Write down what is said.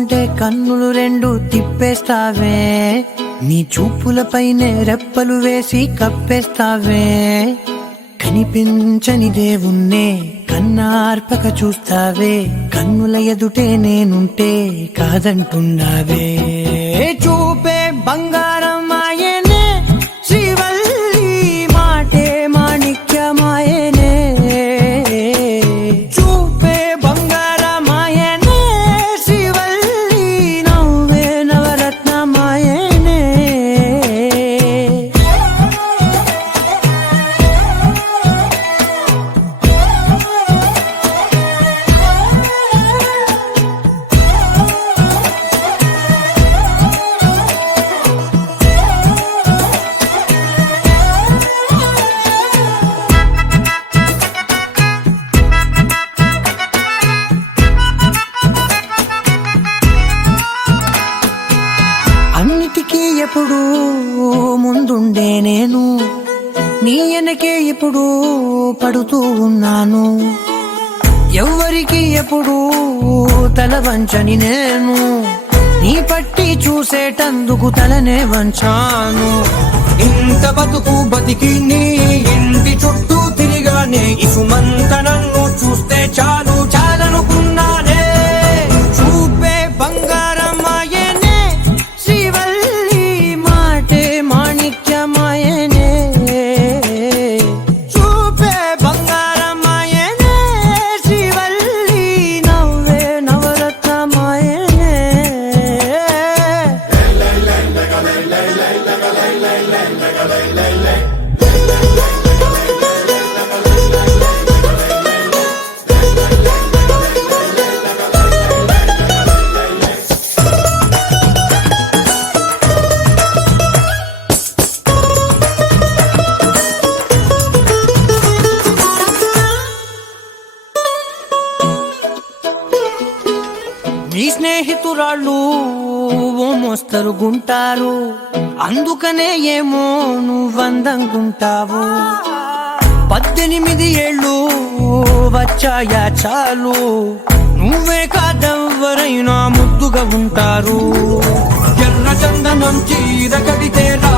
ఉంటే కన్నులు రెండు తిప్పేస్తావే, నీ చూపులపైనే రెప్పలు వేసి కప్పేస్తావే. కనిపించని దేవుణ్ణే కన్నార్పక చూస్తావే, కన్నుల ఎదుటే నేనుంటే కాదంటున్నావే. చూపే బంగారం ఆయనే శ్రీవల్లి, మాటే మాణిక్యమాయనే. చూపే బంగారం ఆయనే శ్రీవల్లి, నవ్వే నవరత్నమాయనే. అన్నిటికీ ఎప్పుడు ముందుండే నేను, నీ వెనకే ఎప్పుడు పడుతూ ఉన్నాను. ఎవ్వరికి ఎప్పుడు తల వంచని నేను, నీ పట్టి చూసేటందుకు తలనే వంచాను. ఇంత బతుకు బతికి నీ ఇంటి చుట్టూ తిరిగానే, ఇసుమంత నన్ను చూస్తే చాలు చాలనుకున్నానే. చూపే బంగారం ఆయనే శ్రీవల్లి, మాటే మాణిక్యమాయనే. చూపే బంగారం ఆయనే శ్రీవల్లి, నవ్వే నవరత్నమాయనే. నీ స్నేహితురాళ్ళు ఓ మోస్తరుగుంటారు, అందుకనే ఏమో నువ్వందంగుంటావు. 18 ఏళ్ళు వచ్చాయా చాలు, నువ్వే కాదెవ్వరైనా ముద్దుగా ఉంటారు. ఎర్ర చందనం చీర కడితే రా